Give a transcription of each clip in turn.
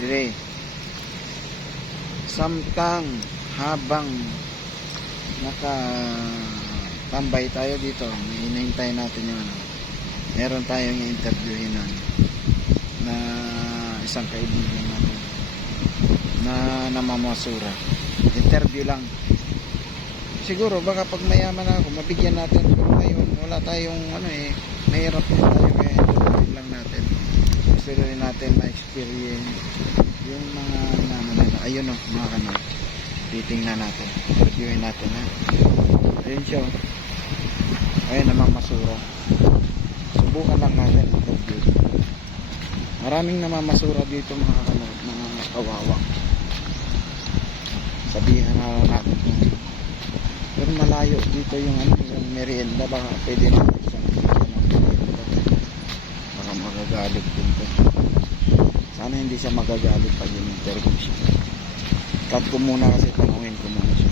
Dire. Samtang habang nakatambay tayo dito, hinihintay natin yung ano. Meron tayong i-interviewin na isang kaibigan natin na namamasura. Interview lang. Siguro baka pag mayaman ako, mabigyan natin. Pero ngayon, wala tayong ano mahirap din tayo kaya interview lang natin. Gusto rin natin ma-experience yung mga nila. Ayun mga kanal. Titingnan natin. Interviewin natin ha. Ayun siya. Ayun namamasura. Subukan lang natin interview. Maraming namamasura dito mga kanal, mga kawawa. Sabihan na natin. Pero malayo dito yung yung merienda, baka pwede natin siyang merienda. Baka magagalit din to. Sana hindi siya magagalit pag yung interview siya. Cut ko muna kasi tanungin ko muna siya.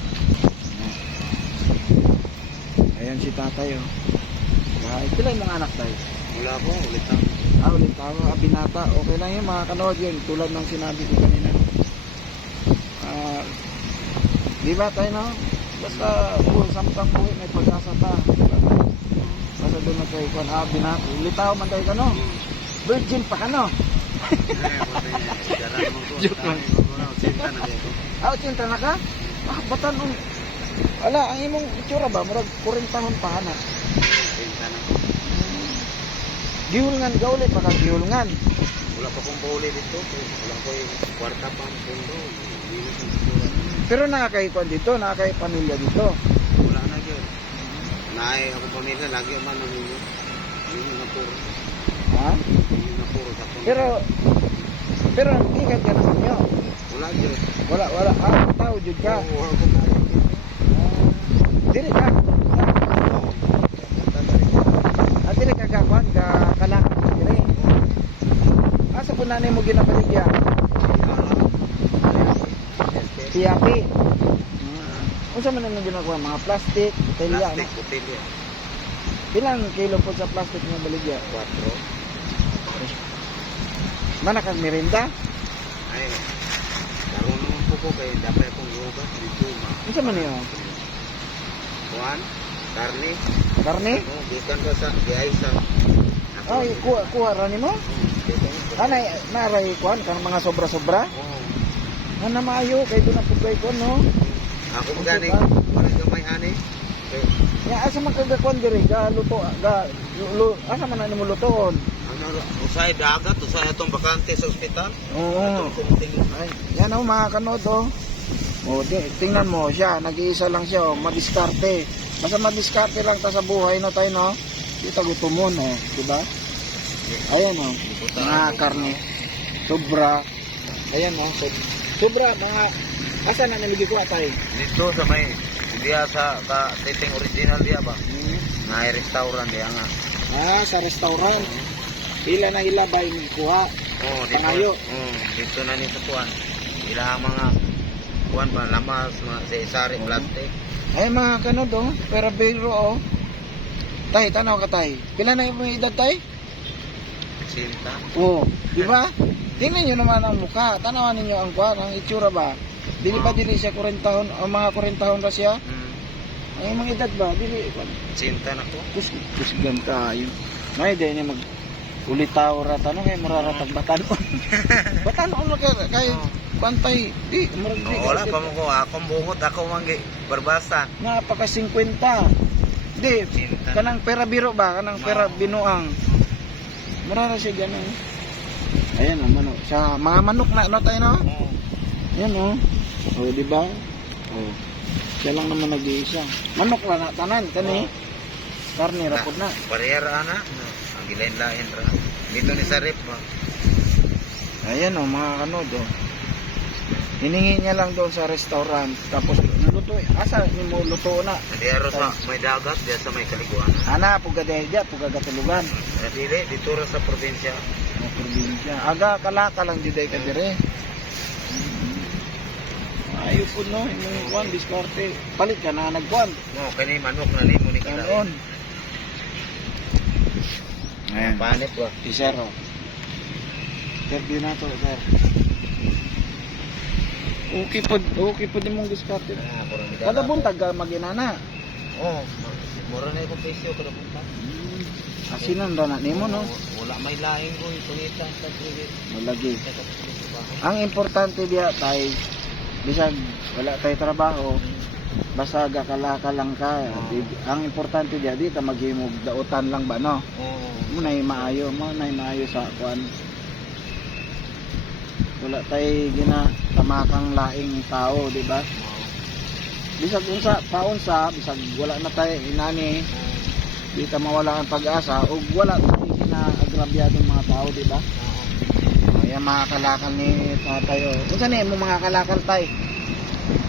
Ayan si tatay pila yung mga anak tayo? Wala po, ulit lang. Ulit ako, binata. Okay lang yun mga kanood yun. Tulad ng sinabi ko kanina. Di ba tayo no? Basta samtang buhay may pag-asa ta. Basta doon na kayo binata. Ulit ako man tayo no? Virgin pa ka no? Joke lang. 80 na ka? Batan nung wala, ang imong itsura ba? Murag 40 tahon pa na. Gihulngan ka ulit, baka gihulngan. Wala pa kong pauli dito. Wala ko yung kwarta pa ang pundo. Pero nakakaikuan dito, nakakaipamilya dito. Wala na yun. Naay ako pamilya, lagi man ang inyo. Inyo na puro. Ha? Inyo na puro. Pero ikat ka naman nyo. Wala yun. Wala. Tao jud ka. Wala ko na yun. Dili ka. Dili ka gawan, kalakad ka dili. Asa po nanay mo ginabaligya? Tiyapi. Unsa man ang ginagawa? Mga plastic, botelya. Plastic, botelya. Ilang kilo po sa plastic ng baligya? 4. Mana kang merinda? Ay, karoon naman po ko kaya dapat akong yoga. Dito, Unsa man yun? Juan, karne. Karne? Gikan ka sa Giaisa. Ay, kuha rani mo? Naray kuhan kang mga sobra-sobra? Na maayo kay do na pugay ko no. Ako gani, wala gamay ani. Ya asa man kagakon diri ga luto asa man ani mo lutoon? Ano usay dagat, usay atong bakante sa ospital. Oo. Ay, yan mga kanod tingnan mo siya, nag-iisa lang siya madiskarte. Basta madiskarte lang ta sa buhay no tayo no. Kita gutomon di ba? Ayan mga karne. Sobra. Ayan sobra mga asa na namigikuha tayo? Dito sa may diya sa setting original diya ba? Na restaurant diya nga. Sa restaurant. Ila na ila ba yung kuha? Dito. Dito na ni sa kuan. Ila mga kuan ba lamas sa isari plastic. Ay mga kanod pero biro tay tanaw ka tay. Pila na yung edad tay? Sinta. Di ba? Tingnan niyo naman ang mukha. Tanawan ninyo ang kuha, ang itsura ba? Dili ba dili siya 40 tahon o mga 40 tahon ra siya? Ay mga edad ba? Dili Sinta na ko. Kusgan tayo. May din mag ulitaw ra tanong kay mararatag batanon. Batanon kay pantay di murag di. Wala pa mo ko akong bungot ako manggi barbasa. Napaka 50. Di kanang pera biro ba? Kanang pera binuang. Mura na siya ganun. Ayan manok. Sa mga manok na tayo no? Yan di ba? Siya lang naman nag-iisa. Manok lang na tanan kani. Karne rapod na. Parehara na. Ang gilain-lain ra. Dito ni sa rip mo. Ayan mga kanod hiningi niya lang doon sa restaurant tapos luto asa ni mo luto na. Diya sa may dagat, diya sa may kaliguan. Ana puga dehja puga gatulugan. Dili dito ra sa probinsya. Probinsya. Aga kalaka lang juday ka dire. Ayo po no, imong kuan diskarte. Palit ka na nagkuan. Kani manok na limo ni kita. Kanon. Ayan. Panit wa. Si Sir. Interview na to, Sir. Okay po din mong diskarte. Kurang bigala Kada ako. buntag ka maginana. Oo, mura na yung presyo kada buntag. Asinan ra na nimo no. Wala may laing ko, ipunita sa tribit. Malagi. Ang importante diya tay bisag wala tay trabaho, basta gakalaka lang ka. Ang importante diya di ta maghimog dautan lang ba no. Oo. Mo nay maayo sa kuan. Wala tay ginatamakang laing tao, di ba? Bisag unsa paunsa, bisag wala na tay inani, di ta mawala ang pag-asa ug wala tay ginaagrabyadong mga tao, di ba? Kaya mga kalakal ni tatay o. Unsa ni mo mga kalakal tay?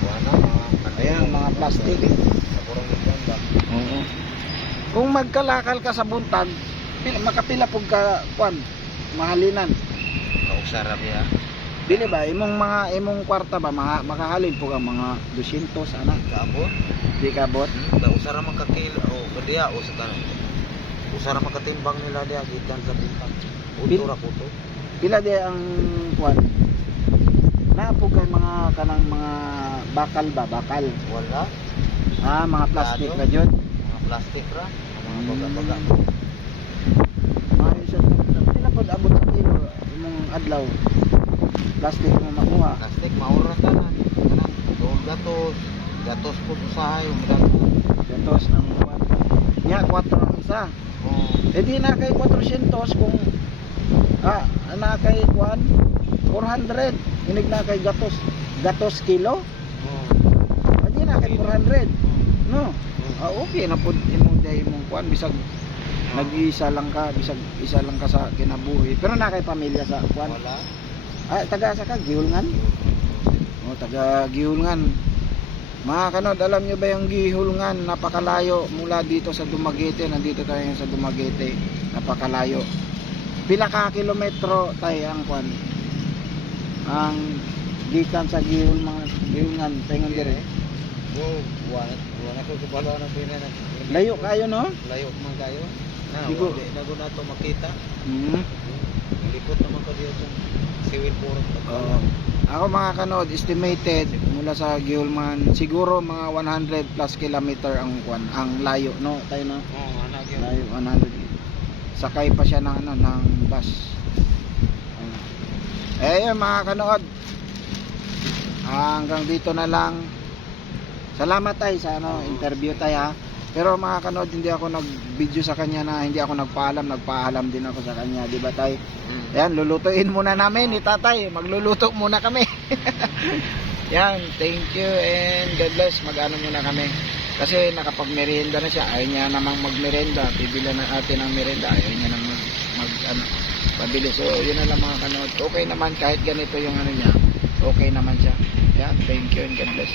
Wala Ayan, mga plastic. Kurang bigala. Oo. Kung magkalakal ka sa buntag, makapila pug ka kuan, mahalinan. Kausara biya. Dili ba imong kwarta ba makahalin po ang mga 200 ana? Kaabot. Di kabot. Usara man kakilo o kadiya o sa kanan. Usara man katimbang nila diya gikan sa buntag. Utura ko to. Pila di ang kwan? Na po kay mga kanang mga bakal ba, bakal. Wala. Mga plastic Lado. ra jud. Mga plastic ra. Mga baga-baga. Mga isa pila pod abot sa kilo imong adlaw. Plastic mo makuha. Plastic maura tanan. Kanang doon gatos po usahay umdato. Gatos ang kwan. Nya 4 ang isa. Oh. Eh di na kay 400 kung na kay kwan 400. Inig na kay gatos kilo. Oh. Di na kay 400. No. Okay na pud imong day mong kwan bisag nag-iisa lang ka, bisag isa lang ka sa kinabuhi. Pero na kay pamilya sa kwan. Wala. Taga sa ka Gihulngan. Taga Gihulngan. Mga kanod, alam nyo ba yung Gihulngan? Napakalayo mula dito sa Dumaguete. Nandito tayo sa Dumaguete. Napakalayo. Pila ka kilometro tayo ang kwan. Ang gikan sa Gihulngan. Tingon dire. Wala ko subalo na pina. Layo kayo no? Layo man kayo. Sigo. Na ko na to makita. Lipot naman ko dito. Siwil puro. Ako mga kanod, estimated mula sa Gihulngan, siguro mga 100 plus kilometer ang kwan, ang layo no, tayo na. Anak yun. Layo 100. Sakay pa siya ng ng bus. Yun mga kanod. Hanggang dito na lang. Salamat tayo sa interview tayo ha. Pero mga kanod, hindi ako nag-video sa kanya na hindi ako nagpaalam din ako sa kanya, di ba tay? Yan, lulutuin muna namin ni tatay, magluluto muna kami. Yan, thank you and God bless, mag-ano muna kami. Kasi nakapag-merienda na siya, ayaw niya namang mag-merienda, bibila na atin ang merienda, ayaw niya namang pabili. So, yun na lang mga kanod. Okay naman, kahit ganito yung ano niya, okay naman siya. Yan, thank you and God bless.